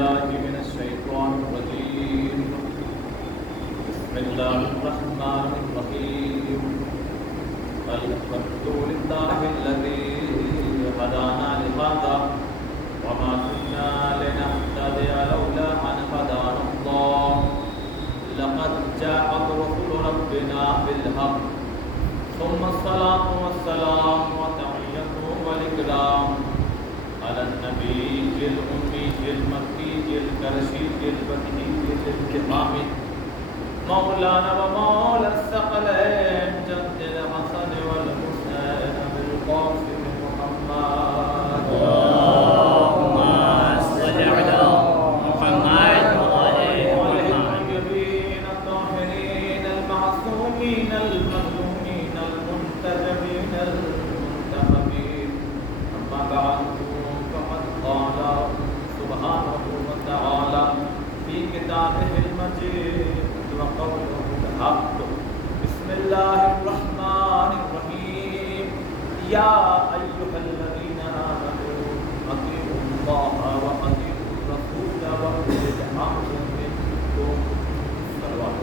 بالله من الشيطان الرجيم. بسم الله الرحمن الرحيم. الحمد لله الذي هدانا لهذا وما كنا لنهتدي لولا أن هدانا الله. لقد جاءت رسل ربنا بالحق. ثم الصلاة والسلام وتحية والإكرام على النبي الأمي المكي القرشي البديع الانتقام مولانا ومولى الثقلين جد الحسن والحسين بالقاسم محمد. اللهم صل على محمد وآل محمد. الطيبين الطاهرين المعصومين المظلومين المنتجبين المنتخبين. أما بعد فقد قال سبحانه وتعالى في كتابه المجيد وقوله الحق. بسم الله الرحمن الرحيم. يا أيها الذين آمنوا أطيعوا الله وأطيعوا الرسول وأولي الأمر منكم. صلوات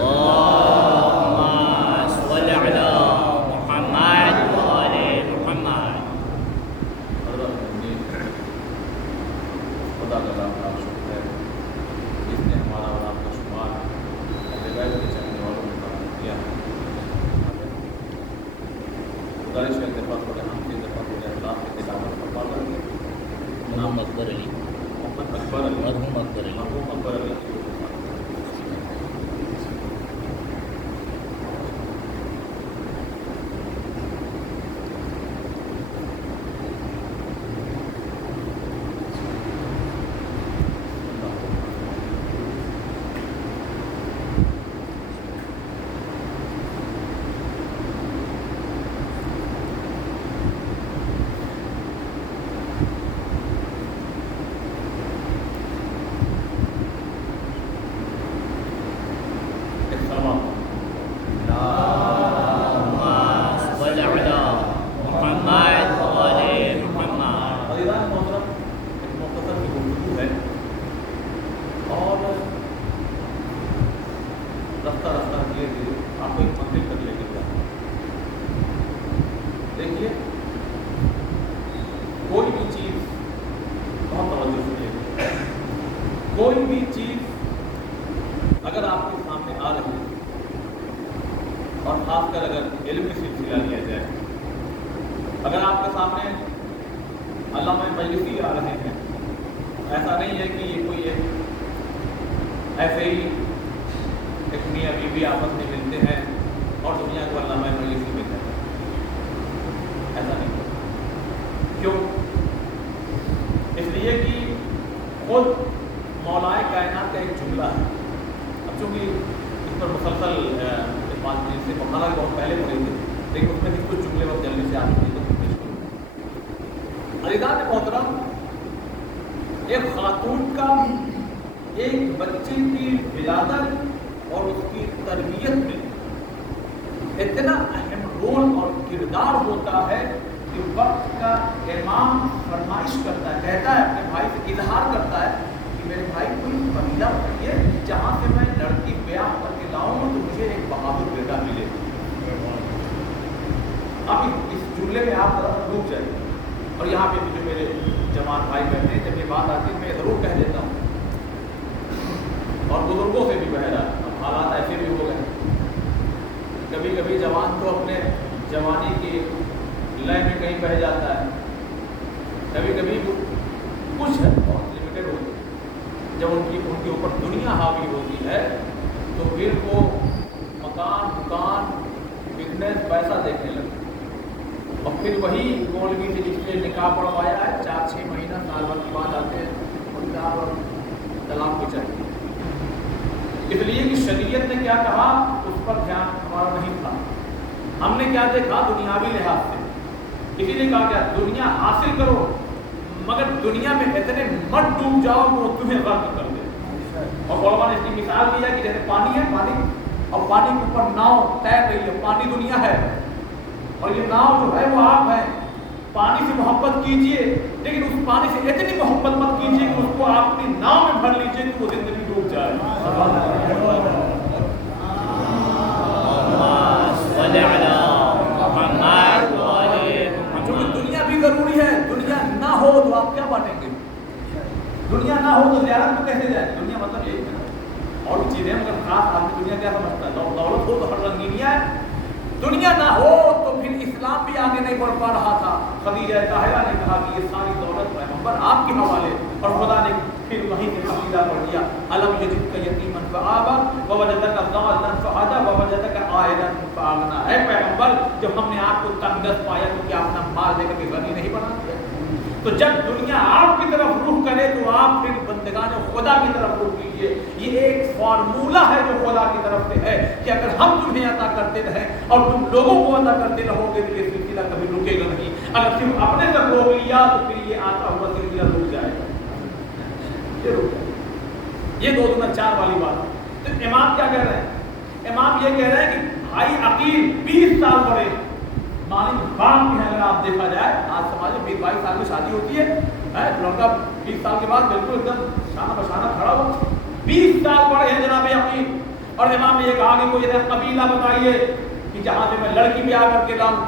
اللهم صل على محمد وآل محمد. خدا کا لاکھ لاکھ شکر ہے جس نے ہمارا اور آپ کا شمار ہدایت کے چاہنے والوں میں قرار دیا ہے. گزارش کا اتفاق ہو رہا ہم سے اتفاق ہو رہا اللہ کے تلاوت کا پابند ہے. محمد اکبر علی محمد اکبر علی مرحوم اکبر علی مرحوم اکبر علی کوئی بھی چیز اگر آپ کے سامنے آ رہی ہے اور خاص کر اگر علمی سلسلہ لیا جائے، اگر آپ کے سامنے علامہ مجلسی آ رہے ہیں، ایسا نہیں ہے کہ یہ کوئی ایسے ہی ایک میاں بیوی آپس میں ملتے ہیں اور دنیا کو علامہ مجلسی ملتے ہیں، ایسا نہیں. کیوں؟ اس لیے کہ خود مولائے کائنات کا ایک جملہ ہے. اب چونکہ اس پر مسلسل اس بات سے مخالف بہت پہلے پڑے تھے، لیکن اس میں سے کچھ جملے وقت جلدی سے آپ کو پیش کروں. عزیزان محترم، ایک خاتون کا ایک بچے کی ولادت اور اس کی تربیت میں اتنا اہم رول اور کردار ہوتا ہے کہ وقت کا امام فرمائش کرتا ہے، کہتا ہے اپنے بھائی سے اظہار کرتا ہے کہ میرے بھائی کوئی قبیلہ بتائیے جہاں سے میں لڑکی بیاہ کر کے لاؤں تو مجھے ایک بہادر بیٹا ملے. اب اس جملے میں آپ ذرا ڈوب جائیے. اور یہاں پہ بھی جو میرے جوان بھائی بیٹھے ہیں، جب یہ بات آتی ہے میں ضرور کہہ دیتا ہوں، اور بزرگوں سے بھی بہرا. اب حالات ایسے بھی ہو گئے، کبھی کبھی جوان تو اپنے جوانی کی لئے میں کہیں بہ جاتا ہے، کبھی کبھی کچھ ہے بہت لمیٹڈ ہوتی ہے. جب ان کے اوپر دنیا حاوی ہوتی ہے تو پھر وہ مکان دکان بزنس پیسہ دیکھنے لگتے، اور پھر وہی مولوی سے جس نے نکاح پڑھوایا ہے 4-6 مہینہ سال بھر کے بعد آتے ہیں اور طلاق کو چاہیے. اس لیے کہ شریعت نے کیا کہا اس پر دھیان ہمارا نہیں تھا. ہم نے کیا دیکھا دنیاوی لحاظ سے. اسی لیے کہا کیا دنیا حاصل کرو مگر دنیا میں اتنے مت ڈوب جاؤ کہ وہ تمہیں غرق کر دے. اور علماء نے اس کی مثال دی ہے کہ جیسے پانی ہے، پانی اور پانی کے اوپر ناؤ تیر رہی ہے، پانی دنیا ہے اور یہ ناؤ جو ہے وہ آپ ہے. पानी से मोहब्बत कीजिए, लेकिन उस पानी से इतनी मोहब्बत मत कीजिए कि उसको आप अपनी नाव में भर लीजिए कि वो जिंदगी डूब जाए। क्योंकि दुनिया भी जरूरी है। दुनिया ना हो तो आप क्या बांटेंगे? दुनिया ना हो तो ज़ियारत में कैसे जाए? दुनिया मतलब यही है। और भी चीजें मगर खास आदमी दुनिया क्या समझता है? दौलत हो तो हर रंगीनिया है। दुनिया ना हो तो फिर इस्लाम भी आगे नहीं बढ़ पा रहा था। खदीजा ताहिरा ने कहा कि ये सारी दौलत पैगंबर आपके हवाले, और खुदा ने फिर वहीं से कसीदा पढ़ दिया, अलम यजिदका यतीमन फआवा व वजदका ज़ालन फहदा व वजदका आइलन फअगना। है पैगंबर, जब हमने आपको तंगदस्त पाया तो क्या अपना माल लेकर के गनी नहीं बना दिया? तो जब दुनिया आपकी तरफ रुख करे तो आप फिर बंदगान खुदा की तरफ रुख कीजिए। ये एक फार्मूला है जो खुदा की तरफ से है कि अगर हम तुम्हें अता करते रहे और तुम लोगों को अता करते रहोगे तो ये सिलसिला कभी रुकेगा नहीं। अगर सिर्फ अपने तक रोक लिया तो फिर ये आता हुआ सिलसिला रुक जाएगा, ये रुक जाएगा। ये 2 दूना 4 वाली बात है। तो इमाम क्या कह रहे हैं? इमाम ये कह रहे हैं कि भाई अकील 20 साल बड़े मालिक बाप के हैं। अगर आप देखा जाए आज समाज में 20-22 साल में शादी होती है, लड़का 20 साल के बाद बिल्कुल एकदम शाना बशाना खड़ा हो। 20 साल बड़े हैं जनाब यकीन। और इमाम ने ये कहा कि कोई ऐसा कबीला बताइए कि जहाँ से मैं लड़की भी आकर के लाऊं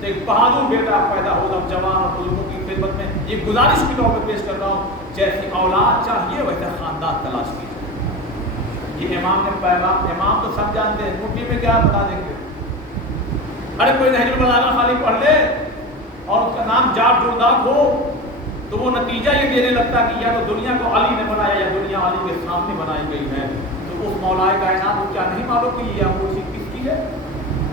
तो एक बहादुर बेटा पैदा हो, जवान और बुजुर्गों की खिदमत में ये गुजारिश के तौर पर पेश कर रहा हूँ, जैसी औलाद चाहिए वैसा खानदान तलाश कीजिए। ये इमाम ने पैगाम, इमाम तो सब जानते हैं, मुट्ठी में क्या बता देंगे। अरे कोई नहजुल बलागा खाली पढ़ ले और उसका नाम जाट जुर्दाक हो तो वो नतीजा ये देने लगता कि या तो दुनिया को अली ने बनाया या दुनिया अली के सामने बनाई गई है। तो उस मौलाए कायनात को क्या नहीं मालूम कि ये अंगूठी किसकी है?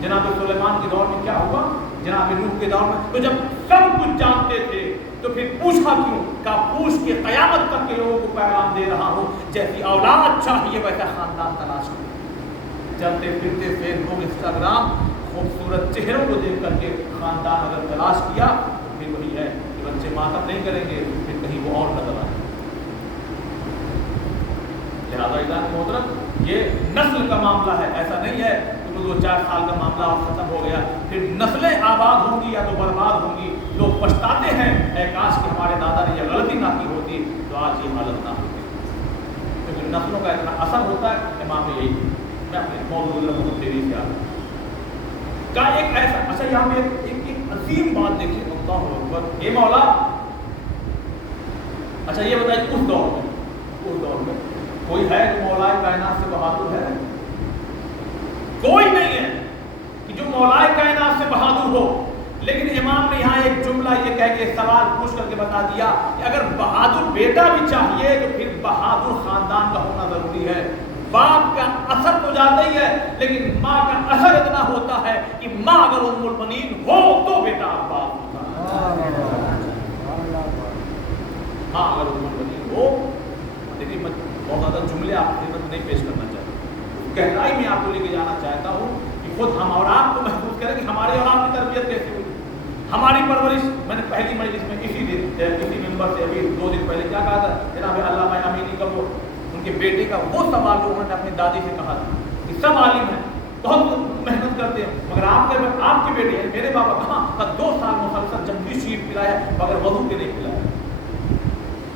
जनाब सुलेमान के दौर में क्या हुआ, जनाब नूह के दौर में। तो जब सब कुछ जानते थे तो फिर पूछा क्यों? का पूछ के कयामत तक के लोगों को पैगाम दे रहा हूँ, जैसी औलाद चाहिए वैसा खानदान तलाश करें। चलते फिरते फेसबुक इंस्टाग्राम खूबसूरत चेहरों को देख करके खानदान अगर तलाश किया तो फिर वही है कि बच्चे मातम नहीं करेंगे, फिर कहीं वो और नजर आए। लिहाजा इज़ान मोहतरम ये नस्ल का मामला है, ऐसा नहीं है कि 2-4 साल का मामला और खत्म हो गया, फिर नस्लें आबाद होंगी या तो बर्बाद होंगी। लोग पछताते हैं, ऐ काश कि हमारे दादा ने यह गलती ना की होती तो आज ये हालत ना होती। क्योंकि नस्लों का इतना असर होता है। इमाम ने यही, मैं अपने मौजूद बहुत तेजी से आ का एक ऐसा, अच्छा यहाँ पे एक अजीम बात देखिए, अल्लाहु अकबर। ये मौला, अच्छा ये बताइए उस दौर में कोई है जो मौलाए कायनात से बहादुर है? कोई नहीं है कि जो मौलाए कायनात से बहादुर हो। लेकिन इमाम ने यहाँ एक जुमला ये कह के सवाल पूछ करके बता दिया कि अगर बहादुर बेटा भी चाहिए तो फिर बहादुर खानदान का होना जरूरी है। बाप का असर तो जाता ही है, लेकिन माँ का असर इतना होता है कि माँ अगर उम्मुल बनीन हो तो बेटा अब्बास होता है। माँ अगर उम्मुल बनीन हो, देखिए मैं बहुत ज़्यादा जुमले आपके खिदमत नहीं पेश करना चाहता, गहराई में आपको लेके जाना चाहता हूँ कि खुद हम और आप तो महसूस करें कि हमारे और आपकी तरबियत कैसी हुई, हमारी परवरिश। मैंने पहली मजलिस में इसी मेंबर से अभी 2 दिन पहले क्या कहा था, जनाब अल्लामा अमीनी का वो उनके बेटे का वो सवाल जो उन्होंने अपनी दादी से कहा था कि सब आलिम हैं, बहुत मेहनत करते हैं, मगर आपके बेटे हैं, मेरे बाबा कहाँ का 2 साल मुसलसल जंगली शीर पिलाया मगर वजू के नहीं पिलाया।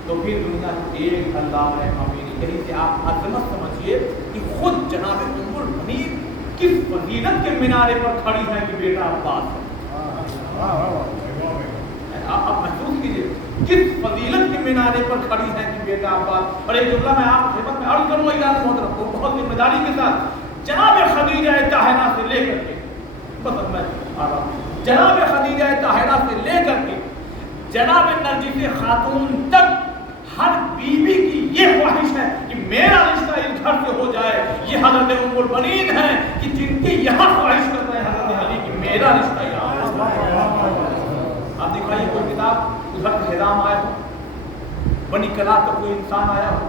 तो फिर दुनिया एक अल्लाह है अमीनी। यही से आप अजमत समझिए कि खुद जनाब उम्मुल बनीन किस फजीलत के मिनारे पर खड़ी है कि बेटा अब्बास है। आप महसूस कीजिए किस फजीलत के मिनारे पर खड़ी है कि बेटा अब्बास। और एक जुमला मैं आप खिदमत में अर्ज करूँगा इजाज़त मोहतरम को बहुत जिम्मेदारी के साथ, जनाब खदीजा ताहिरा से लेकर के, बस मैं आ रहा हूँ, जनाब खदीजा ताहिरा से लेकर के जनाब नरगिस खातून तक हर बीवी की ये ख्वाहिश है कि मेरा रिश्ता इस घर से हो जाए। ये हजरत उम्मुल बनीन है कि जिनकी यहाँ ख्वाहिश करता है हजरत अली की मेरा रिश्ता यहाँ हो। आप दिखाइए कोई किताब उधर से हिजाम आया हो, बनी कला का कोई इंसान आया हो,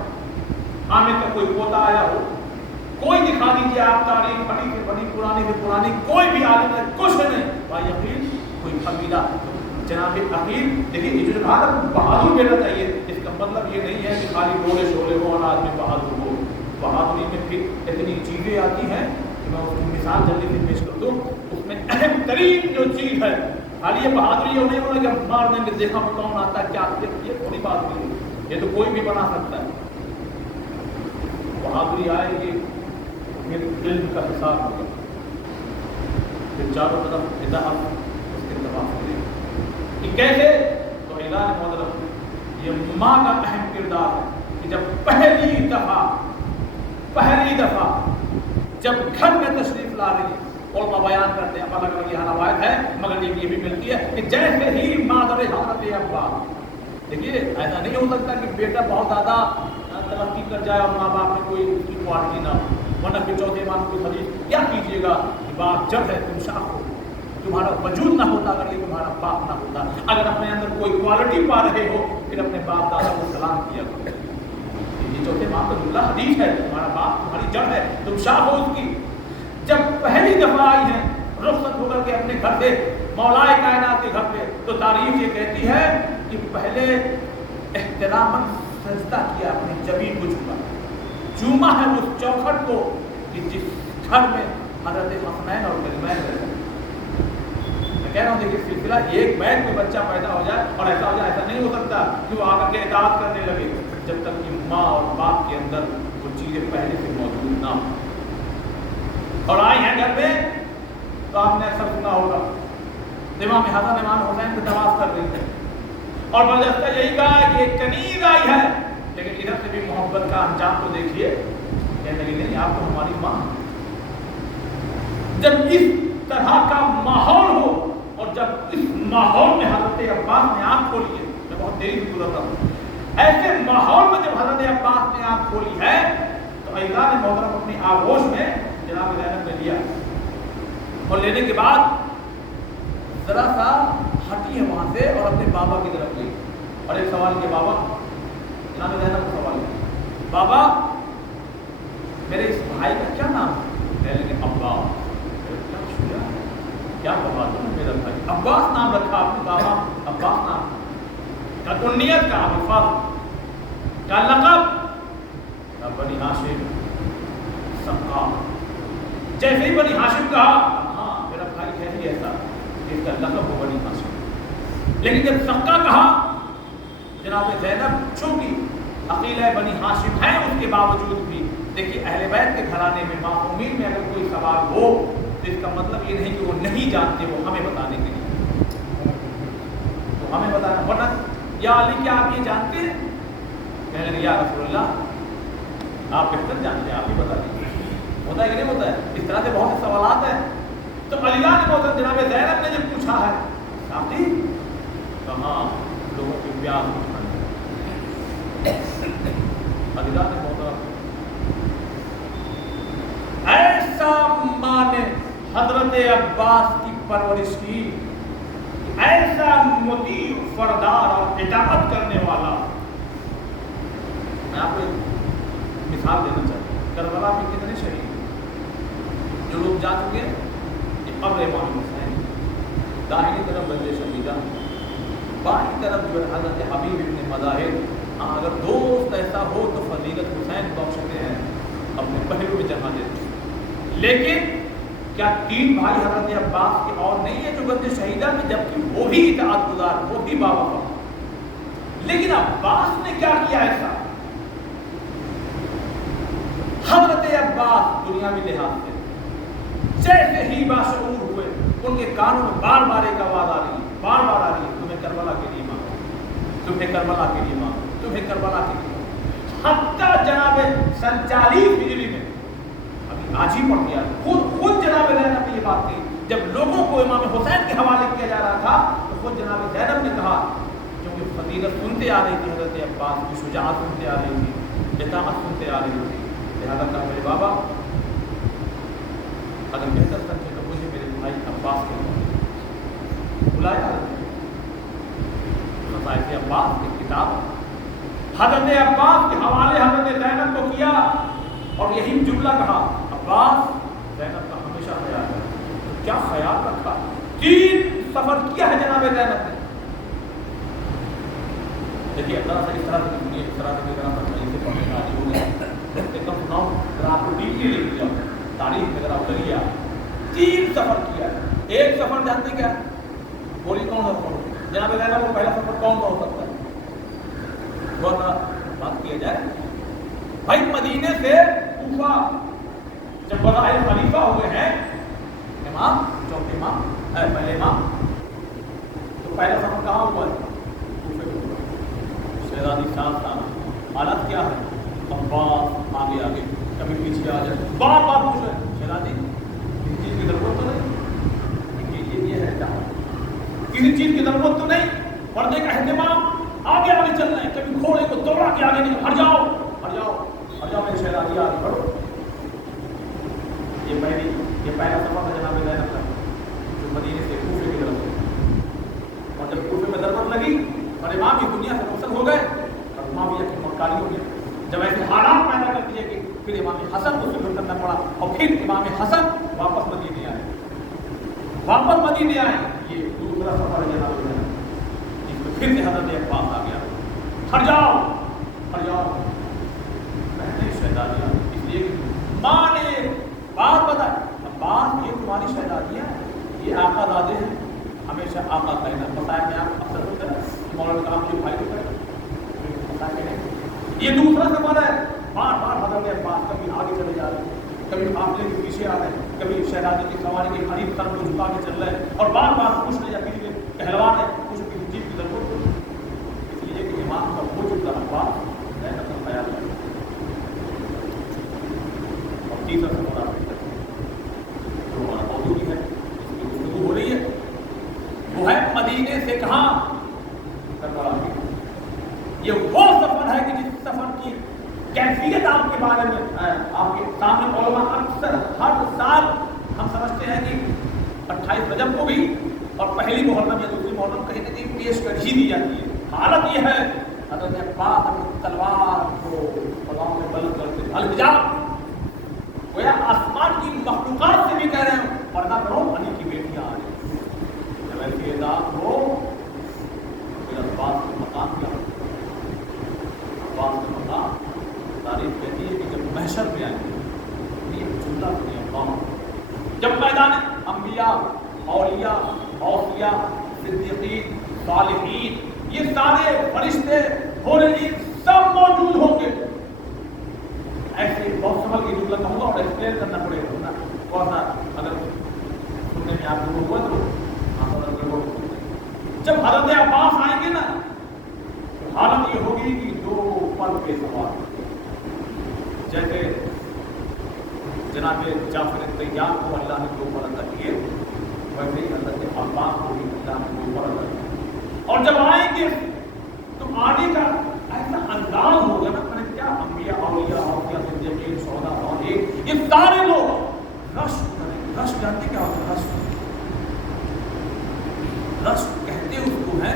आमिर का कोई पोता आया हो, कोई दिखा दीजिए आप तारीख बनी से बनी पुरानी से पुरानी कोई भी आलिम है, कुछ नहीं भाई अकील कोई कबीला जनाब अकील। देखिए ये जो कहा बहादुर बेटा चाहिए, इसका मतलब ये नहीं है कि खाली बोले शोले हो और आदमी बहादुर हो। बहादुरी में फिर इतनी चीज़ें आती हैं कि मैं उसकी मिसाल जल्दी से पेश कर दूँ। उसमें अहम तरीन जो चीज़ है खाली ये बहादुरी ये नहीं होना कि हम मार देंगे, देखा कौन आता है क्या, ये थोड़ी बात नहीं है, ये तो कोई भी बना सकता है। बहादुरी आएगी फिर इल्म का हिसाब होगा, फिर चारों तरफ इदाहत उसके तबाह करेगी कि कैसे। तो ऐलान मोहतरम ये माँ का अहम किरदार है कि जब पहली दफा जब घर में तशरीफ ला रही है, और बयान करते हैं, अलग अलग यहाँ रवायत है, मगर ये भी मिलती है कि जैसे ही मादर हज़रत अब्बास, देखिए ऐसा नहीं हो सकता कि बेटा बहुत ज़्यादा तरक्की कर जाए और माँ बाप में कोई उसकी क्वालिटी ना हो, वरना फिर चौथे इमाम की हदीस क्या कीजिएगा कि बाप जब है तुम शाख हो, तुम्हारा वजूद ना होता अगर ये तुम्हारा बाप ना होता, अगर अपने अंदर कोई क्वालिटी पा रहे हो फिर अपने बाप दादा को सलाम किया करो। ये चौथे इमाम का जुमला हदीस है, तुम्हारा बाप तुम्हारी जड़ है, तुम शाख हो उसकी। जब पहली दफा आई है रुखसत होकर के अपने घर से मौलाए कायनात के घर पे, तो तारीफ ये कहती है कि पहले एहतरामन सजदा किया, अपनी जमीन को झुका, चूमा है उस चौखट को कि जिस घर में हजरत हसनैन और करीमैन रहते। मैं कह रहा हूँ देखिए सिलसिला एक बैग में बच्चा पैदा हो जाए और ऐसा हो जाए, ऐसा नहीं हो सकता कि वो आकर के इताअत करने लगे जब तक कि माँ और बाप के अंदर वो चीज़ें पहले से मौजूद ना हो। और आई हैं घर में तो आपने अक्सर सुना होगा इमाम हसन इमाम हुसैन की नमाज कर रही है और बलदस्ता यही कहा है कि एक कनीज आई है, लेकिन इधर से भी मोहब्बत का अंजाम तो देखिए, कहने लगी नहीं आप तो हमारी माँ। जब इस तरह का माहौल हो और जब इस माहौल में हजरत अब्बास ने आंख खोली है, मैं बहुत देरी से गुजर रहा हूँ, ऐसे माहौल में जब हजरत अब्बास ने आंख खोली है तो ऐलान मोहतरम अपनी आगोश में जनाब ज़ैनब ने लिया और लेने के बाद जरा सा हटी है वहां से और अपने बाबा की तरफ गई और एक सवाल किया, बाबा जनाब ज़ैनब को सवाल किया, बाबा मेरे इस भाई का क्या नाम है? कहने लगे अब्बास। क्या बात है, मेरा भाई अब्बास नाम रखा आपने, बाबा अब्बास नाम का कुन्नियत का हिफाज का लक़ब का बनी हाशिम सक्का। जैसे ही बनी हाशिम कहा हाँ मेरा भाई है ही ऐसा, इसका लक़ब हो बनी हाशिम। लेकिन जब सक्का कहा जनाब ज़ैनब चूंकि अकीला बनी हाशिम है उसके बावजूद भी देखिए अहले बैत के घराने में मासूमीन में अगर कोई सवाल हो तो इसका मतलब ये नहीं कि वो नहीं जानते, वो हमें बताने के लिए, तो हमें बताना, वरना या अली क्या आप ये जानते हैं? कहने लगे या रसूलल्लाह आप बेहतर जानते हैं, आप ही बता दीजिए। होता है कि नहीं होता है? इस तरह से बहुत से सवालात हैं। तो अलीला ने बहुत जनाब ज़ैनब ने जब पूछा है साथी कहाँ लोगों की प्यास अलीला ने बहुत ऐसा माने हजरत अब्बास की परवरिश की, ऐसा मुती फरदार और इताअत करने वाला। मैं आपको एक मिसाल देना चाहता हूँ, करबला में कितने शहीद जो लोग जा चुके हैं, कब्र इमाम हुसैन, दाहिनी तरफ बंदे शहीदा, बाईं तरफ जो है हजरत हबीब इब्न मज़ाहिर। हाँ अगर दोस्त ऐसा हो तो फजीलत हुसैन बख्शते हैं, अपने पहलू में जमा देते हैं। लेकिन क्या तीन भाई हजरत अब्बास के और नहीं है जो बंदे शहीदा में, जबकि वो भी इताअत गुज़ार, वो भी बाबा का। लेकिन अब्बास ने क्या किया ऐसा? हजरत अब्बास दुनियावी लिहाज से जैसे ही बाशऊर हुए उनके कानों में बार बार एक आवाज आ रही है, बार बार आ रही है, तुम्हें करबला के लिए मांगो, तुम्हें करबला के लिए मांगो, तुम्हें करबला के लिए मांगो। हत्ता जनाब 47 हिजरी में, अभी आज ही पढ़ दिया, खुद जनाब ज़ैनब ने ये बात कही। जब लोगों को इमाम हुसैन के हवाले किया जा रहा था तो खुद जनाब ज़ैनब ने कहा, क्योंकि फजीलत सुनते आ रही थी हजरत अब्बास की, शुजाअत सुनते आ रही थी, इताअत सुनते आ रही थी, लिहाजा कहा मेरे बाबा अगर बेहतर समझे तो मुझे मेरे भाई अब्बास के बुलाया। खसाइस अब्बास की किताब हजरत अब्बास के हवाले हजरत ज़ैनब को किया और यही जुमला कहा, अब्बास ज़ैनब का हमेशा ख्याल है। तो क्या ख्याल रखा? 3 सफर किया है जनाब ज़ैनब ने। देखिए अल्लाह से इस तरह से दुनिया इस तरह से करना पड़ता है, इसे पढ़ने का आज हो गया कम सुनाओ अगर आपको डीपली लिख दिया तारीख में अगर आप लगिए 3 सफर किया। एक सफर जानते क्या? बोली कौन है? जनाब ज़ैनब को पहला सफर कौन सा हो सकता है? बहुत बात किया जाए भाई, मदीने से कूफा जब बज़ाहिर खलीफा हुए हैं इमाम, चौथे इमाम, पहले इमाम, तो पहला सफर कहाँ हुआ है? कूफे में। शहजादी साथ साथ हालत क्या है? अब्बास आगे आगे, कभी पीछे आ जाए, बार बार पूछ रहे हैं शहजादी किसी चीज़ की ज़रूरत तो नहीं? ये है क्या? किसी चीज़ की ज़रूरत तो नहीं? पर्दे का एहतमाम, आगे आगे चल रहे हैं, कभी घोड़े को दौड़ा के आगे नहीं, हट जाओ हट जाओ हट जाओ, मेरी शहजादी आगे बढ़ो। ये पहला सफर था जनाब ज़ैनब का, जो मदीने से कूफे की तरफ। और जब कूफे में ज़रूरत लगी और इमाम की दुनिया से रुखसत हो गए और मुआविया की मक्कारी हो गई, जब ऐसे हालात पैदा कर दिए कि फिर इमाम हसन को सुलह करना पड़ा और फिर इमाम हसन वापस मदीने आए। ये दूसरा सफर है जनाब ज़ैनब, जिसमें फिर से हज़रत अब्बास आ गया, हट जाओ पहले शहजादियाँ, इसलिए माँ ने बात बताई, अब्बास ये तुम्हारी शहजादियाँ हैं, ये आका दादे हैं, हमेशा आका कहना बताया। मैं आप अक्सर होता है मौलाना का आपके भाई को कहना ये दूसरा सफर है। बार बार हज़रत अब्बास कभी आगे चले जा रहे हैं, कभी काफिले के पीछे आ रहे हैं, कभी शहजादी की सवारी के करीब सर को झुका के चल रहे हैं, और बार बार पूछ रहे हैं किसी पहलवान है कुछ किसी चीज़ की जरूरत हो, इसलिए कि इमाम का वो जो अब्बास ज़ैनब का ख्याल है। और तीसरा सफर आप जो हमारा मौजूद है, इसकी गुफ्तगू हो रही है, वो है मदीने से कहाँ करबला। ये वो सफर है कि जिस सफर की कैफियत आपके बारे में आपके सामने उलमा अक्सर हर साल हम समझते हैं कि 28 रजब को भी और पहली मुहर्रम या दूसरी मुहर्रम कहीं ना कहीं पेश कर ही दी जाती है। हालत ये है हज़रत अब्बास अपनी तलवार को फज़ाओं में बुलंद करते अलहिजाब, गोया आसमान की मखलूक़ात से भी कह रहे हैं पर्दा करो, अली की बेटियाँ आ रही हैं। जब ऐसी इताअत हो फिर अब्बास का मकाम क्या हो? अब्बास का मकाम तारीफ कहती है कि जब महशर में आएंगे, ये जुमला सुनिए, जब मैदान अंबिया, औलिया, औसिया, सिद्दीकीन, सालिहीन, ये सारे फरिश्ते होने सब मौजूद होंगे। ऐसे बहुत समझ के जुमला कहूँगा और एक्सप्लेन करना पड़ेगा ना, और ना अगर सुनने में आप लोगों को तो जब हज़रत अब्बास आएंगे ना, तो हालत ये होगी कि दो पर पे सवार, जैसे जनाब जाफर तैयार को अल्लाह ने दो पर अदा किए, वैसे ही हज़रत अब्बास को भी अल्लाह ने दो पर अदा किए। और जब आएंगे तो आने का ऐसा अंदाज होगा ना, मैंने क्या अंबिया, औलिया, औसिया, सिद्दीकीन, शोहदा, सालिहीन, ये सारे लोग रश करेंगे। रश जानते क्या होता है? रश कहते उसको है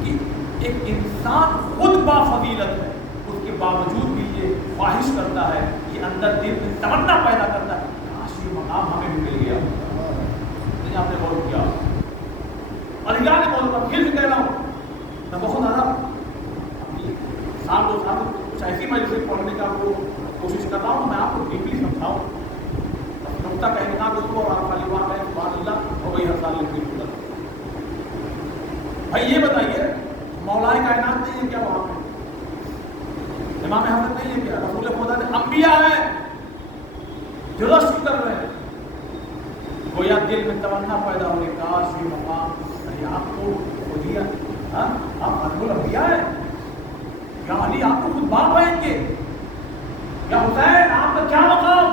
कि एक इंसान खुद बाफजीलत है, उसके बावजूद भी ये ख्वाहिश करता है, ये अंदर दिल में तमन्ना पैदा करता है, काश ये मकाम हमें भी मिल गया। नहीं आपने गौर किया? और याद है मौलवी फिर भी कह रहा हूँ, मैं बहुत ज़्यादा साल दो साल कुछ ऐसी मजलिस पढ़ने का वो कोशिश कर रहा हूँ, मैं आपको डीपली समझाऊँ, नुक्ता कहने का उसको और आप खाली बात है सुभान हो गई हर साल लिखी। भाई ये बताइए, मौलाए कायनात नहीं है क्या वहाँ पे? इमाम हसन नहीं है क्या? रसूल खुदा ने अंबिया है जो रश्क कर रहे हैं, गोया दिल में तमन्ना पैदा हो गई, काश ये मकाम, अरे आपको दिया, आप अनमुल अंबिया है, या अली आपको खुद बाप आएंगे, या हुसैन आपका क्या मकाम?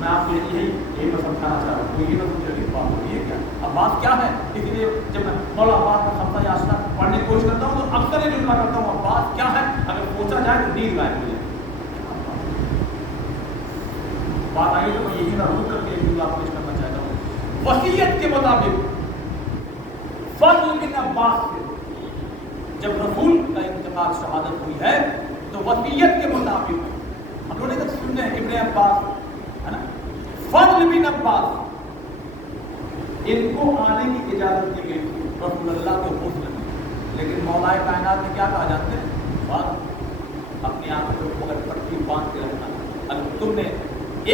मैं आपको यही मैं समझाना चाह रहा हूँ, तो ये ना मुझे बात हो रही है क्या? अब बात क्या है? इसलिए जब मैं मौला अब्बास का खमसा यासना पढ़ने की कोशिश करता हूँ तो अक्सर ये जुमला करता हूँ, अब्बास क्या है? अगर पूछा जाए तो नींद गायब हो जाए। बात आई तो मैं यही ना रुक करके एक जुमला पेश करना चाहता हूँ। वसीयत के मुताबिक फज़्ल बिन अब्बास से जब रसूल का इंतकाल शहादत हुई है तो वसीयत के मुताबिक हम लोग तक सुनते हैं इब्ने अब्बास है ना, फज़्ल बिन अब्बास इनको आने की इजाजत दी गई थी रसूलुल्लाह के हुस्न में, लेकिन मौलाए कायनात ने क्या कहा जानते हैं? बात अपनी आंखों को मगर पट्टी बांध के रखना, अगर तुमने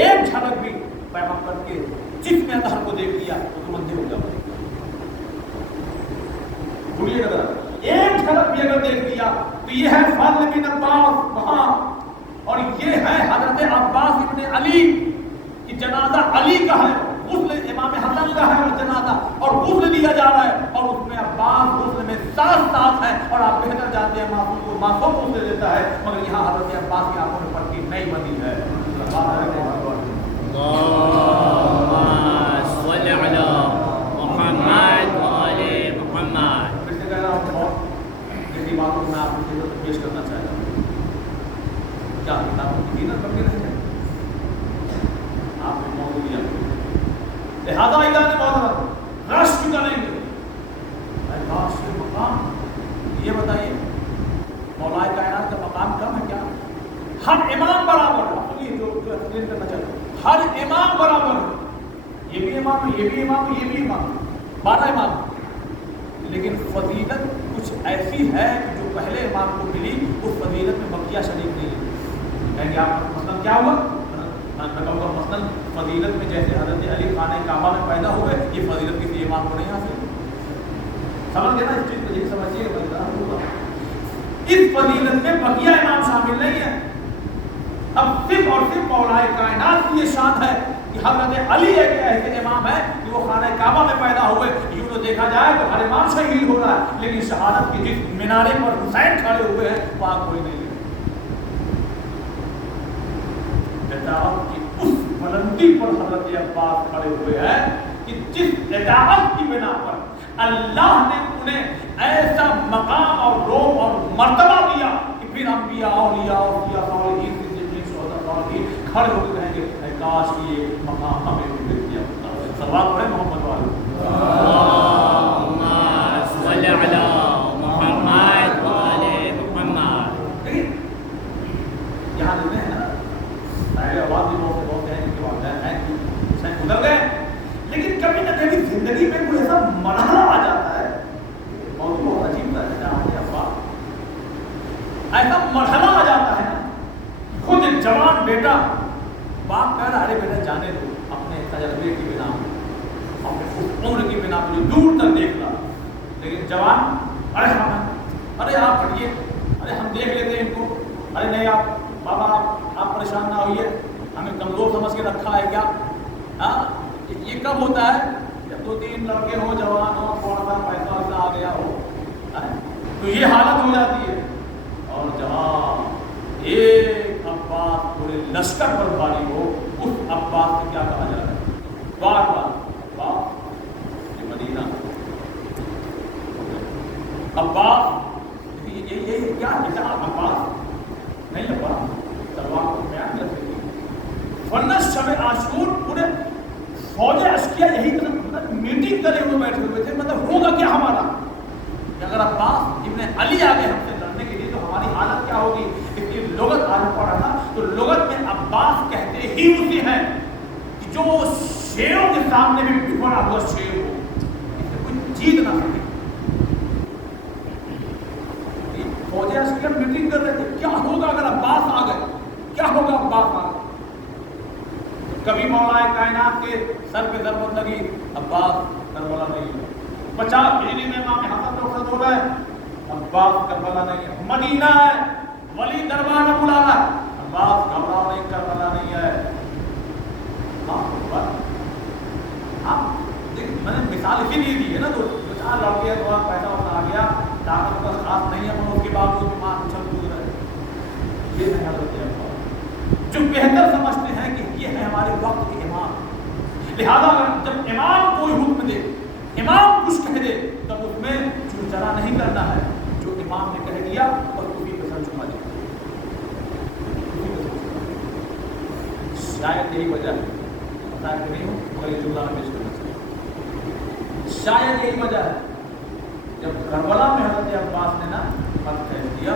एक झलक भी पैगंबर के जिस्म अतहर को देख लिया तो तुम अंधे हो जाओगे। सुनिए जरा, एक झलक भी अगर देख लिया तो ये है फज़ल बिन अब्बास वहाँ, और ये है हजरत अब्बास इब्न अली कि जनाजा अली का है, गुस्ल इमाम हसन का है और जनाजा, और गुस्ल लिया जा रहा है और उसमें अब्बास गुस्ल में साथ है, और आप बेहतर जानते हैं मासूम को मासूम गुस्ल देता है, मगर यहाँ हजरत अब्बास की आंखों में पट्टी नहीं बनी है। बातों में आपकी पेश करना चाहता हूँ, क्या किताबों की दीनत बन के रह जाए आपने मौजूद दिया, लिहाजा इला ने बहुत रश क्यों करेंगे राष्ट्र मकाम, ये बताइए मौलाए कायनात का मकाम कम है क्या? हर इमाम बराबर है, सुनिए जो एक्सप्लेन करना चाहता हूँ, हर इमाम बराबर है, ये भी इमाम है, ये भी इमाम है, ये भी इमाम, 12 इमाम, लेकिन फजीलत कुछ ऐसी है कि जो पहले इमाम को मिली उस फजीलत में बकिया शरीक नहीं है। कहेंगे आप मसलन क्या हुआ? मैं कहूँगा मसलन फजीलत में जैसे हज़रत अली खाने काबा में पैदा हुए, ये फजीलत किसी इमाम को नहीं हासिल, समझ गए ना? इस चीज़ को ये समझिए, इस फजीलत में बकिया इमाम शामिल नहीं है। अब सिर्फ और सिर्फ मौलाए कायनात की ये शान है कि हज़रत अली एक ऐसे इमाम है कि वो खाने काबा में पैदा हुए। यूँ तो देखा जाए तो हर इमाम शहीद हो रहा है, लेकिन शहादत के जिस मीनारे पर हुसैन खड़े हुए हैं वहाँ कोई नहीं है। इताअत की उस बुलंदी पर हज़रत अब्बास खड़े हुए हैं कि जिस इताअत की बिना पर अल्लाह ने उन्हें ऐसा मकाम और रोब और मर्तबा दिया कि फिर अम्बिया औलिया और सालिहीन खड़े होकर कहेंगे काश ये मकाम हमें भी मिल गया होता। सवाल पढ़े मोहम्मद वाले, अल्लाहुम्मा सल्ली अला मुहम्मद व आले मुहम्मद। यहाँ लेते हैं ना, पहले आवाज भी बहुत है कि वालिदैन हैं कि उसने गुजर गए, लेकिन कभी ना कभी जिंदगी में कोई ऐसा मरहला आ जाता है, बहुत अजीब लगता है आपने अब्बास, ऐसा मरहला आ जाता है ना, खुद एक जवान बेटा बाप कह रहा, अरे बेटा जाने दो, अपने तजर्बे की बिना अपने उम्र की बिना पर दूर तक देख रहा, लेकिन जवान अरे आप हटिए, अरे हम देख लेते हैं इनको, अरे नहीं आप बाबा आप परेशान ना होइए, हमें कमज़ोर समझ के रखा है क्या? हाँ, ये कब होता है? जब 2-3 लड़के हो, जवान हो, थोड़ा सा पैसा वैसा आ गया हो, तो ये हालत हो जाती है। और जहाँ एक अब्बास पूरे लश्कर पर भारी हो, उस अब्बास से क्या कहा जा रहा है? बार अब्बास ये मदीना, अब्बास ये क्या है? अब्बास नहीं अब्बास तलवार को बयान कर सकती, वरना शब आशूर पूरे फौज अश्किया यही मतलब मीटिंग करे हुए बैठे हुए थे, मतलब होगा क्या हमारा कि अगर अब्बास इब्न अली आ गए हमसे लड़ने के लिए तो हमारी हालत क्या होगी? इसलिए लुगत आज पढ़ा था, तो लुगत में अब्बास कहते ही उसे हैं कि जो शेरों के सामने भी बिखरा हुआ शेर हो, इसे कोई जीत ना सके। फौज अश्किया मीटिंग कर रहे थे, क्या होगा अगर अब्बास आ गए, क्या होगा अब्बास आ गए? कभी मौलाए कायनात के सर पे ज़रबत लगी, अब्बास करबला नहीं है, 50 हिजरी में इमाम हसन रुखसत हो गए, अब्बास करबला नहीं है, मदीना है, वली दरबार में बुला रहा, अब्बास घबराओ नहीं, करबला नहीं है। मैंने मिसाल इसीलिए दी है ना, तो 4 लड़के थोड़ा पैसा वैसा आ गया, ताकत का खास नहीं है, मगर उसके बावजूद बीमार उछल कूद रहे, ये नहीं होती है। जो बेहतर समझते हैं कि ये है हमारे वक्त के इमाम, लिहाजा जब इमाम कोई हुक्म दे, इमाम कुछ कह दे, तब उसमें चुरचरा नहीं करना है, जो इमाम ने कह दिया और उसी पे सर झुका दिया। शायद यही वजह है, पता है कि नहीं हो, मगर ये जुमला में पेश करना चाहिए, शायद यही वजह है जब करबला में हज़रत अब्बास ने ना खत कह दिया,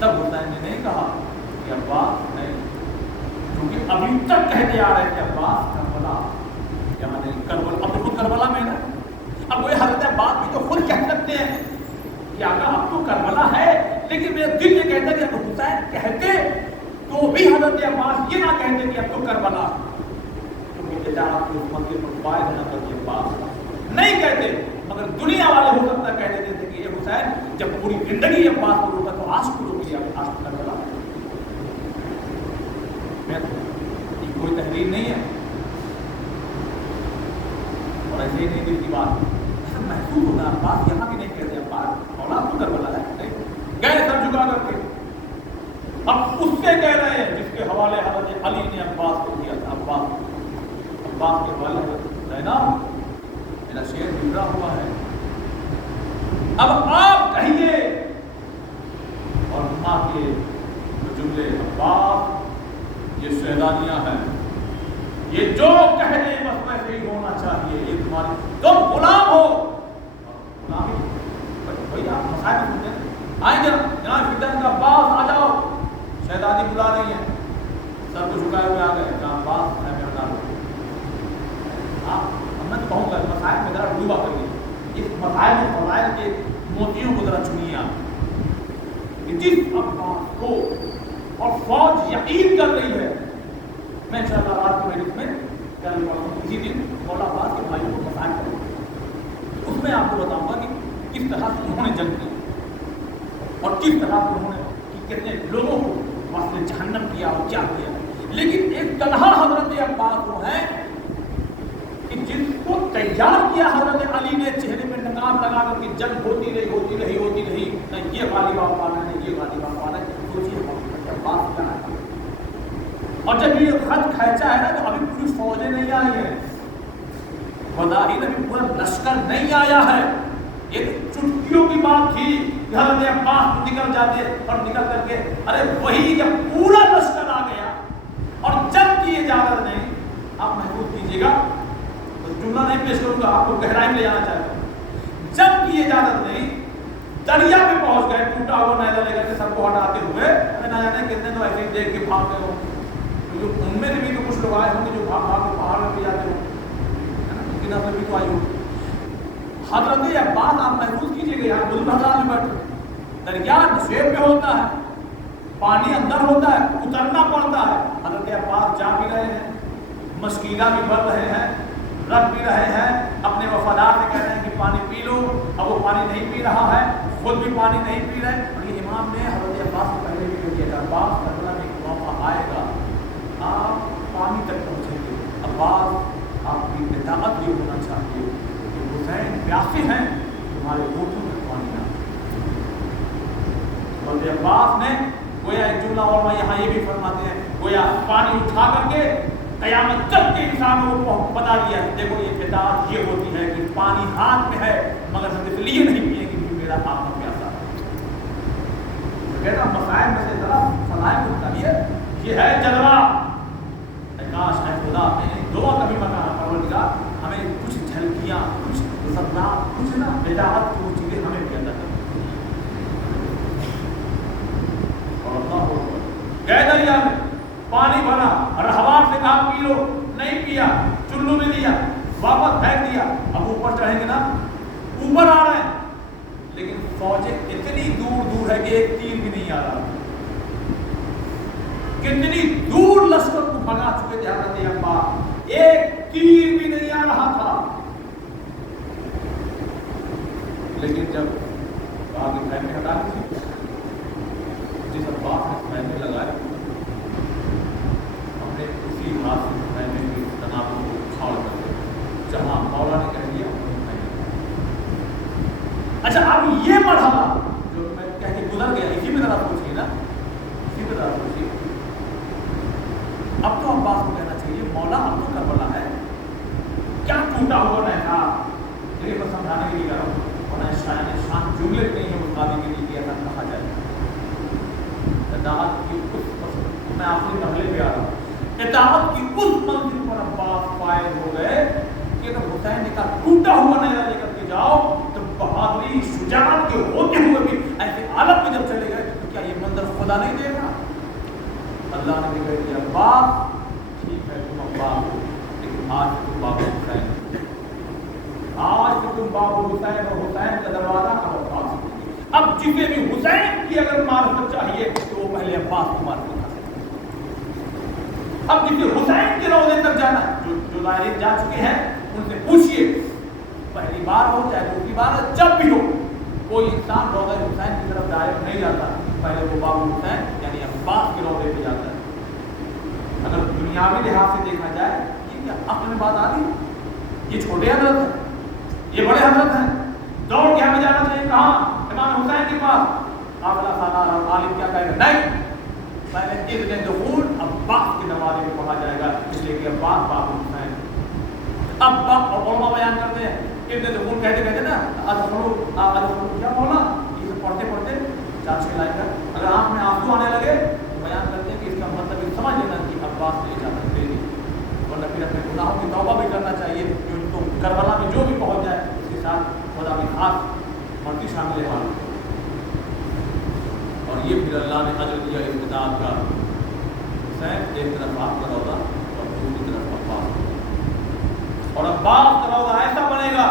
तब हुसैन ने नहीं कहा कि अब्बास नहीं, क्योंकि अभी तक कहते आ रहे थे अब्बास करबला, यहाँ नहीं करबला, अब तो खुद करबला में ना, अब वही हज़रत अब्बास भी तो खुद कह सकते हैं कि आका अब तो करबला है, लेकिन मेरा दिल ये कहता है कि अगर हुसैन कहते तो भी हज़रत अब्बास ये ना कहते कि अब तो करबला, क्योंकि बेटा आपके उस मंदिर पर पाए जाना करके अब्बास नहीं कहते, مگر دنیا والے ہو سکتا ہے کہہ دیتے تھے کہ یہ حسین جب پوری زندگی عباس کو روکا تو آج کو روک لیا آج کو کربلا یہ کوئی تحریر نہیں ہے اور ایسے ہی نہیں دل کی بات محسوس ہوتا ہے عباس یہاں بھی نہیں کہتے عباس اولاد تو کربلا ہے گئے سر جھکا کر کے اب اس سے کہہ رہے ہیں جس کے حوالے حضرت علی نے عباس کو دیا تھا عباس کے حوالے زینب میرا شعر بگڑا ہوا ہے اب آپ کہیے اور ماں کے جملے عباس یہ شہزادیاں ہیں یہ جو کہہ دیں بس ویسے ہی ہونا چاہیے یہ تمہاری تم غلام ہو غلامی بھائی آپ مسائل سنتے ہیں آئیں جناب فدن کا عباس آ جاؤ شہزادی بلا رہی ہیں سب کو جھکائے ہوئے آ گئے کہا عباس میں بتا دوں میں تو کہوں گا مسائل میں ذرا ڈوبا کریے اس مسائل میں فضائل کے موتیوں کو ذرا چنیے آپ کہ جس عباس کو اور فوج یقین کر رہی ہے میں انشاءاللہ رات کی مجلس میں کل کسی دن مولا عباس کے بھائیوں کو مسائل کروں گا اس میں آپ کو بتاؤں گا کہ کس طرح سے انہوں نے جنگ کی اور کس طرح سے انہوں نے کتنے لوگوں کو واسطے جہنم کیا اور کیا کیا لیکن ایک تنہا حضرت عباس وہ ہے کہ جن کو تیار کیا حضرت علی نے چہرے میں نقاب لگا کر کے جنگ ہوتی رہی نہ یہ غالب آ پا رہا ہے نہ یہ غالب آ پا رہا ہے سوچیے عباس کیا ہے اور جب یہ خط کھینچا ہے نا تو ابھی پوری فوجیں نہیں آئی ہیں بظاہر ابھی پورا لشکر نہیں آیا ہے ایک چٹکیوں کی بات تھی حضرت عباس نکل جاتے اور نکل کر کے ارے وہی جب پورا لشکر آ گیا اور جنگ کی اجازت نہیں آپ محفوظ کیجیے گا تو جملہ نہیں پیش کروں گا آپ کو گہرائی میں لے جانا چاہتا ہوں جنگ کی اجازت نہیں دریا پہ پہنچ گئے ٹوٹا ہوا نیزہ لے کر کے سب کو ہٹاتے ہوئے نہ جانے کتنے تو ایسے ہی دیکھ کے بھاگ گئے ہوں ان میں سے بھی تو کچھ لوگ آئے ہوں گے جو بھاگ بھاگ کے پہاڑ میں بھی جاتے ہوں ان کی نسل بھی تو آئی ہوں حضرت عباس آپ محفوظ کیجیے گا یہاں بزرگ حضرات میں بیٹھے دریا نشیب میں ہوتا ہے پانی اندر ہوتا ہے اترنا پڑتا ہے حضرت عباس جا بھی رہے ہیں مشکینہ بھی بڑھ رہے ہیں رکھ بھی رہے ہیں اپنے وفادار سے کہہ رہے ہیں کہ پانی پی لو اب وہ پانی نہیں پی رہا ہے خود بھی پانی نہیں پی رہے اور یہ امام نے حضرت عباس سے پہلے بھی کہہ دیا تھا عباس کربلا میں ایک موقع آئے گا آپ پانی تک پہنچیں گے عباس آپ کی اطاعت بھی ہونا چاہیے کہ حسین پیاسے ہیں تمہارے ہوٹوں میں پانی نہ حضرت عباس نے گویا ایک جملہ اور میں یہاں یہ بھی فرماتے ہیں گویا پانی اٹھا کر کے قیامت تک کے انسانوں کو بتا دیا ہے دیکھو یہ اطاعت یہ ہوتی ہے کہ پانی ہاتھ میں ہے مگر ہم اس لیے نہیں پیے کہ میرا آپ کا پیاسا کہتا مسائل میں سے ذرا فضائل کو بتائیے یہ ہے جلوہ کاش ہے خدا میں دعا کبھی منگا پروردگار ہمیں کچھ جھلکیاں کچھ ذرات کچھ نا اطاعت کی وہ چیزیں ہمیں بھی ادا کریں اور اللہ گئے دریا میں پانی بھرا رہوان سے کہا پی لو نہیں پیا چلو میں دیا واپس پھینک دیا اب اوپر چڑھیں گے نا اوپر آ رہے ہیں لیکن فوجیں اتنی دور دور ہے کہ ایک تیر بھی نہیں آ رہا کتنی دور لشکر کو بھگا چکے تھے حضرت عباس ایک تیر بھی نہیں آ رہا تھا لیکن جب آگے خیمے ہٹا دی جس عباس نے خیمے لگائے اسی ہاتھ سے خیمے کی تناب کو کھاڑ کر دیا جہاں مولا نے کہہ دیا اچھا اب یہ مرحلہ جو میں کہہ کے گزر گیا اسی میں ذرا پوچھیے نا اسی میں ذرا پوچھیے اب تو عباس کو کہنا چاہیے مولا اب تو کربلا ہے کیا ٹوٹا ہوا نیزہ لیکن میں سمجھانے کے لیے کہہ رہا ہوں ورنہ شان جملے نہیں ہے اس قاضی کے لیے کیا تھا کہا جائے اطاعت کی اس میں آخری مرحلے پہ آ رہا ہوں اطاعت کی اس منزل پر عباس فائز ہو گئے کہ اگر حسین نے کہا ٹوٹا ہوا نیزہ لے کر کے جاؤ تو بہادری شجاعت کے ہوتے ہوئے بھی ایسے عالم میں جب چلے گئے تو کیا یہ منظر خدا نہیں دے گا اللہ نے بھی کہہ دیا عباس ٹھیک ہے تم عباس ہو لیکن آج تم بابا حسین آج سے تم بابا حسین اور حسین کا دروازہ اب عباس اب جسے بھی حسین کی اگر معرفت چاہیے تو وہ پہلے عباس کی معرفت اب جسے حسین کے روضے تک جانا جو ظاہرین جا چکے ہیں ان سے پوچھئے پہلی بار ہو چاہے دوسری بار ہو، جب بھی ہو کوئی انسان روضہ حسین کی طرف ڈائریکٹ نہیں جاتا، پہلے وہ باب حسین یعنی عباس کے روضے پہ جاتا ہے۔ اگر دنیاوی لحاظ سے دیکھا جائے یہ کیا عقل میں بات آ رہی؟ یہ چھوٹے حضرت ہیں، یہ بڑے حضرت ہیں، دوڑ کے ہمیں جانا چاہیے کہاں؟ امام حسین کے پاس۔ قافلہ سالار اور عالم کیا کہے گا؟ نہیں، پہلے اذن دخول عباس کے دروازے میں پڑھا جائے گا، اس لیے کہ عباس باب حسین۔ اب علماء بیان کرتے ہیں اذن دخول کہتے کہتے نا ادخلوا کیا مولا، یہ سب پڑھتے پڑھتے 4-6 لائن کا اگر آنکھ میں آنسو آنے لگے تو بیان کرتے ہیں کہ اس کا مطلب یہ سمجھ لینا کہ عباس نے اجازت دے دی، ورنہ پھر اپنے گناہوں کی توبہ بھی کرنا چاہیے، جو تو کربلا میں جو بھی پہنچ جائے اس کے ساتھ خدا کی خاص مرضی شامل ہے۔ اور یہ پھر اللہ نے اجر دیا ابتداء کا، حسین ایک طرف آپ کا روضہ اور دوسری طرف عباس، اور عباس کا روضہ ایسا بنے گا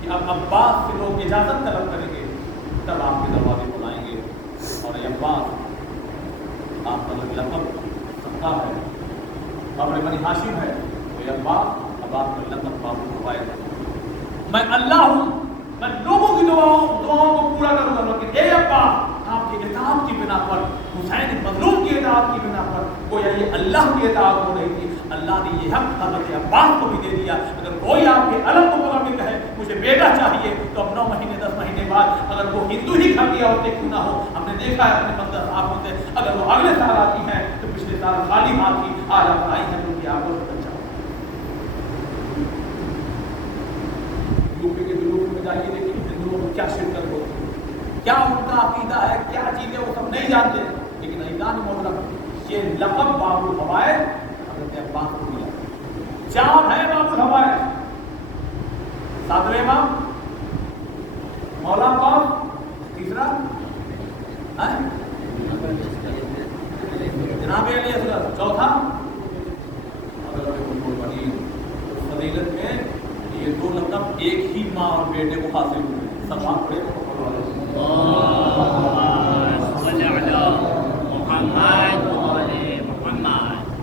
کہ اب عباس سے لوگ اجازت طلب کریں گے تب آپ کے دروازے کو لائیں گے، اور یہ عباس آپ کا لقب سبقہ ہے، ابن بنی ہاشم ہے، تو یہ عباس اب آپ کا لقب بابو قبائل ہے۔ میں اللہ ہوں، میں لوگوں کی دعاؤں کو پورا کروں گا، لیکن اے عباس آپ کی اطاعت کی بنا پر، حسین مظلوم کی اطاعت کی بنا پر گویا یہ اللہ کی اطاعت ہو رہی تھی، اللہ نے یہ حق حضرت عباس کو بھی دے دیا۔ اگر کوئی آپ کے علم کو پکڑ کے کہے مجھے بیٹا چاہیے تو اب 9 مہینے 10 مہینے بعد اگر وہ ہندو ہی کر دیا ہوتے کیوں نہ ہو، ہم نے دیکھا ہے اپنے منظر صاحبوں سے، اگر وہ اگلے سال آتی ہیں تو پچھلے سال خالی ہاتھ تھی، آج آپ آئی ہیں تو ان کی آپ کو بچہ ہو۔ یوپی کے جلوس میں جائیے دیکھیے ہندوؤں کو کیا شرکت ہوتی ہے، کیا ان کا عقیدہ ہے، کیا چیزیں وہ سب نہیں جانتے، لیکن ایزان محترم یہ لقب باب الحوائج حضرت عباس کو ملا۔ 4 ہیں باب الحوائج، 7ویں امام مولا عباس، تیسرا جناب علی اصغر، چوتھا حضرت ابوالولید۔ فضیلت میں یہ 2 لقب ایک ہی ماں اور بیٹے کو حاصل ہوئے، سب آپ پڑھے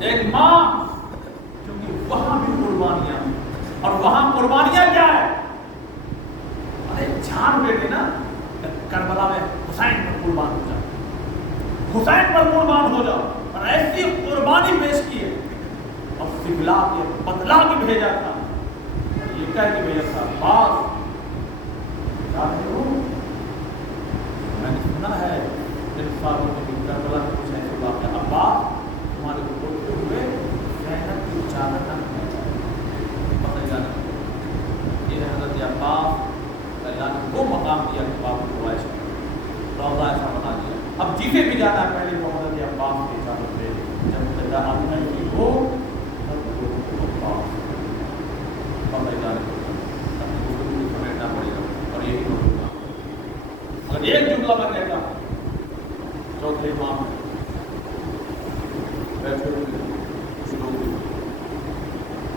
ایک ماں، کیونکہ وہاں بھی قربانیاں، اور وہاں قربانیاں کیا ہے؟ ارے جان بیٹے نا، کربلا میں حسین پر قربان ہو جاؤ، حسین پر قربان ہو جاؤ، اور ایسی قربانی پیش کی ہے، اور سبلا کے بتلا کے بھیجا تھا، یہ کہہ کے بھیجا تھا عباس میں نے سنا ہے ان سالوں میں کربلا میں کچھ ایسے واقعہ، عباس تمہارے کو بولتے ہوئے زینب کی اجازت نہ پتہ جانا، یہ حضرت عباس اللہ نے وہ مقام دیا کہ باب الحوائج روضہ ایسا بنا دیا۔ اب جسے بھی جانا ہے پہلے وہ حضرت عباس کی اجازت دے، جب تک آدمی کی ہو تب لوگوں کو عباس پتہ جانا سمیٹنا پڑے گا، اور یہی ہوگا۔ اگر ایک جملہ میں کہتا ہوں چوتھے امام بیٹھے ہوئے کچھ لوگ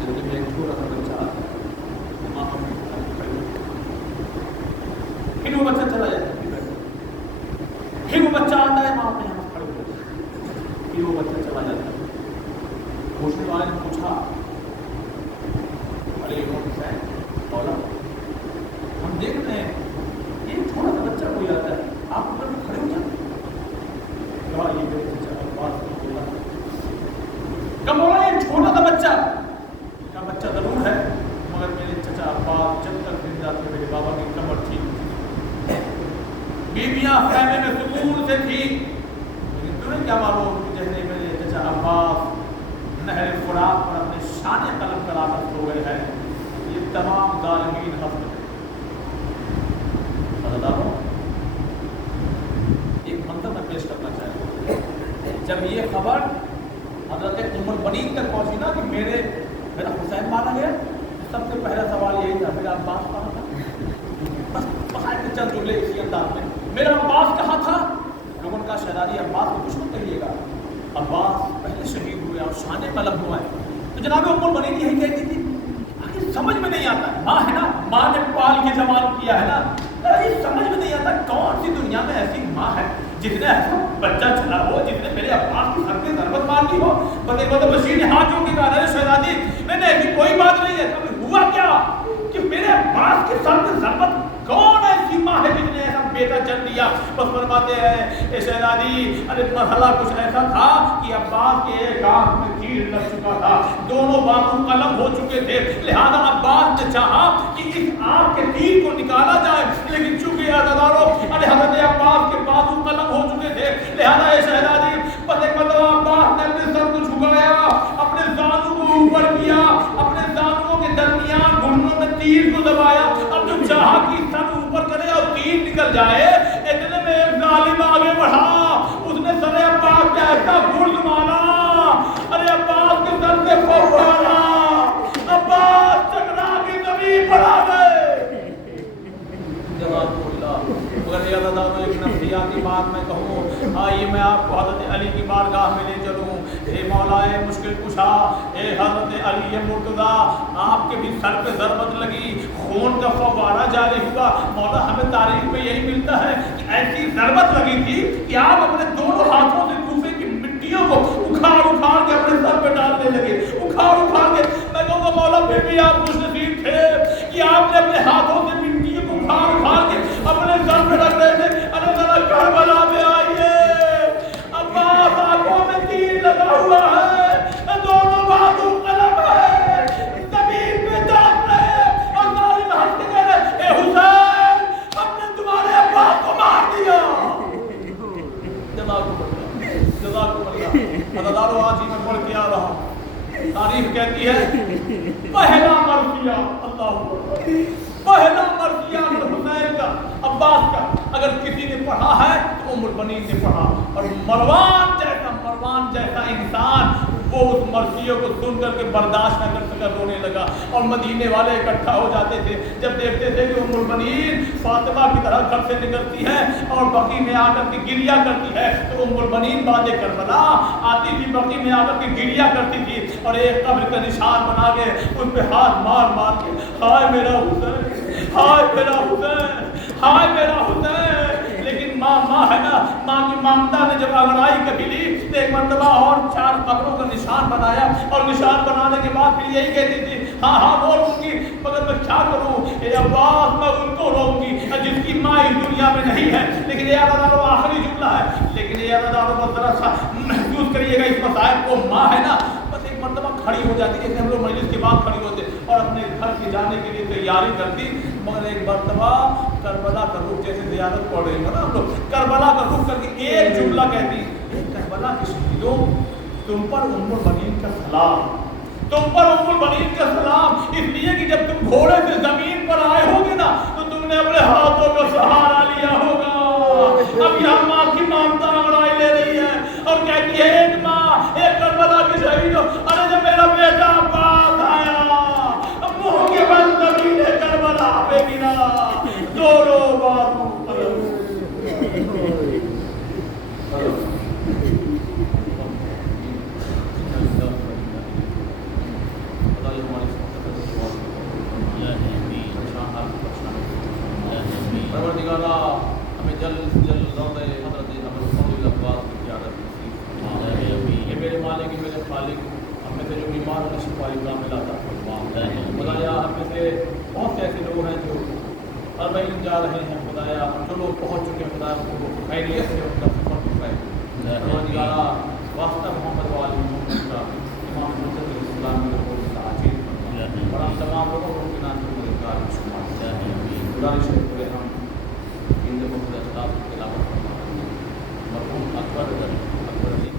جلدی میں ایک چھوٹا سا بچہ آتا ہے، امام پھر وہ بچہ چلا جاتا ہے، پھر وہ بچہ آتا ہے، امام اپنے یہاں کھڑے ہوتے ہیں، پھر وہ بچہ چلا جاتا ہے۔ پوچھنے والے نے پوچھا ارے حسین مولا ہم دیکھ رہے ہیں ایک چھوٹا سا بچہ کوئی آتا ہے، آپ اوپر میں کھڑے ہو جاتے ہیں، کہا یہ میرے چچا عباس کو بولا، کہا مولا یہ چھوٹا سا بچہ، کہا بچہ ضرور ہے مگر میرے چچا عباس جب تک زندہ تھے میرے بابا کی کمر ٹھیک تھی، بیویاں خیمے میں سکون سے تھی، لیکن تمہیں کیا معلوم کہ جیسے میرے چچا عباس نہر فرات پر اپنے شان قلم پر عادت ہو گئے ہیں، یہ تمام ظالمین حسد ہیں۔ حضرتوں ایک منظر میں پیش کرنا چاہتا ہوں، جب یہ خبر حضرت ام البنین تک پہنچی نا کہ میرا حسین مارا گیا، سب سے پہلا سوال یہی تھا میرا عباس کہاں تھا؟ بس بقائد میں چند جملے اسی انداز میں، میرا عباس کہاں تھا؟ لوگوں کا شہزادی عباس کو کچھ مت کہیے گا، عباس پہلے شہید ہوئے اور شان قلم ہوا ہے۔ تو جناب ام البنین یہی کہتی تھی، سمجھ میں نہیں آتا، ماں ہے نا، ماں نے پال کے جوان کیا ہے نا، سمجھ میں نہیں آتا کون سی دنیا میں ایسی ماں ہے جس نے ایسا بچہ چلا ہو، جس نے میرے عباس کی سر پہ ضربت مار دی ہو، بشیر نے ہاتھ جو کے کہا شہزادی نہیں نہیں ایسی کوئی بات نہیں ہے، کبھی ہوا کیا کہ میرے میرے عباس کے سر میں ضربت کون ایسی ماں ہے جس نے ایسا بیٹا جن لیا؟ بس فرماتے ہیں اے شہزادی ارے مرحلہ کچھ ایسا تھا کہ عباس کے ایک آنکھ میں تیر لگ چکا تھا، دونوں بازو قلم ہو چکے تھے، لہذا عباس نے چاہا کہ اس آنکھ کے تیر کو نکالا جائے، لیکن چونکہ عزادارو ارے حضرت عباس کے بازو قلم ہو چکے تھے، لہذا اے شہزادی بس ایک مرتبہ عباس نے اپنے سر کو جھکایا، اپنے زانو کو اوپر کیا، اپنے زانوؤں کے درمیان گھٹنوں میں تیر کو دبایا، اب جو چاہا کہ سر اوپر کرے اور تیر نکل جائے، اتنے میں ایک ظالم آگے بڑھا، اس نے سر عباس پہ ایسا گرد مارا، ارے عباس کے سر سے فوارا، عباس چکرا کے زمین پر آ گئے۔ جواب اللہ مگر یہ اللہ ایک نفسیاتی بات میں کہوں، آئیے میں آپ کو حضرت علی کی بارگاہ میں لے چلوں، اے مولا اے مشکل کشا، اے حضرت علی مرتضیٰ، آپ کے بھی سر پہ ضربت لگی، خون کا فوارہ جاری ہوا، مولا ہمیں تاریخ میں یہی ملتا ہے کہ ایسی ضربت لگی تھی کہ آپ اپنے دونوں ہاتھوں سے کوفے کی مٹیوں کو اکھاڑ اکھاڑ کے اپنے سر پہ ڈالنے لگے، اکھاڑ اکھاڑ کے۔ میں کہوں گا مولا پھر بھی آپ خوش نصیب تھے کہ آپ نے اپنے ہاتھوں سے مٹیوں کو اکھاڑ اکھاڑ کے اپنے سر پہ رکھ رہے تھے۔ ارے ذرا کربلا میں آئیے، عباس آنکھوں میں تیر لگا ہوا ہے، دونوں بازو قلم ہے، زمین پہ چاٹ رہے اور ظالم ہنس کے کہہ رہے اے حسین ہم نے تمہارے عباس کو مار دیا۔ جزاکم اللہ۔ عزادارو آج ہی میں پڑھ کے آ رہا ہوں، تاریخ کہتی ہے پہلا مرثیہ، اللہ اکبر، پہلا مرثیہ حسین کا، عباس کا اگر کسی نے پڑھا ہے تو ام البنین نے پڑھا، اور مروان جیسا انسان وہ اس مرثیے کو سن کر کے برداشت نہ کر سکا، رونے لگا، اور مدینے والے اکٹھا ہو جاتے تھے جب دیکھتے تھے کہ ام البنین فاطمہ کی طرح گھر سے نکلتی ہے اور بقی میں آ کر کے گریا کرتی ہے، تو ام البنین بعد کربلا آتی تھی، بقی میں آ کر کے گریا کرتی تھی اور ایک قبر کا نشان بنا کے اس پہ ہاتھ مار مار کے ہائے میرا حسین، ہائے میرا حسین، ہائے میرا حسین۔ لیکن ماں ہے نا، ماں کی ممتا نے جب انگڑائی کبھی لی تو ایک مرتبہ اور 4 قبروں کا نشان بنایا، اور نشان بنانے کے بعد پھر یہی کہتی تھی ہاں وہ روں گی، مگر میں کیا کروں اے عباس، میں ان کو روں گی جس کی ماں اس دنیا میں نہیں ہے۔ لیکن یہ عزادارو آخری جملہ ہے، لیکن یہ عزادارو بس ذرا سا محسوس کریے گا اس مصائب کو، ماں ہے نا بس ایک مرتبہ کھڑی ہو جاتی ہے، جیسے ہم لوگ مجلس کے بعد کھڑی ہوتے اور اپنے گھر کے جانے کے لیے تیاری کرتی، مگر ایک مرتبہ کربلا کا رخ، جیسے زیارت پڑھ رہی ہو نا ہم لوگ، کربلا کا رخ کر کے ایک جملہ کہتی ہے کربلا کے شہیدوں تم پر ام البنین کا سلام، تم پر ام البنین کا سلام، اس لیے کہ جب تم گھوڑے سے زمین پر آئے ہوگے نا تو تم نے اپنے ہاتھوں کا سہارا لیا ہوگا۔ اب یہاں ماں کی ممتا انگڑائی لے رہی ہے اور کہتی ہے ایک ماں، ایک کربلا کی شہید، ارے جب میرا بیٹا عباس آیا منہ کے بل زمین کربلا پہ گرا، دونوں بازو پروردگارا ہمیں جلد سے جلد روضہ حضرت ابوالفضل عباس کی زیارت نصیب، یہ میرے مالک میرے خالق، ہم میں سے جو بیمار ہیں شفائی کاملہ عطا فرما۔ خدایا ہم میں سے بہت سے ایسے لوگ ہیں جو اربعین جا رہے ہیں، خدایا جو لوگ پہنچ چکے ہیں خدایا ان کو خیریت سے ان کا سفر دکھائے۔ پروردگارا واسطہ محمد والی محمد کا امام حضرت الاسلام کے رسول کا عاجل اور ہم تمام لوگوں کو کے نام سے مددگار شمار گزارش ہے کہ ہم ان مقدس کتاب کی تلاوت فرمائیں۔ مرحوم اکبر علی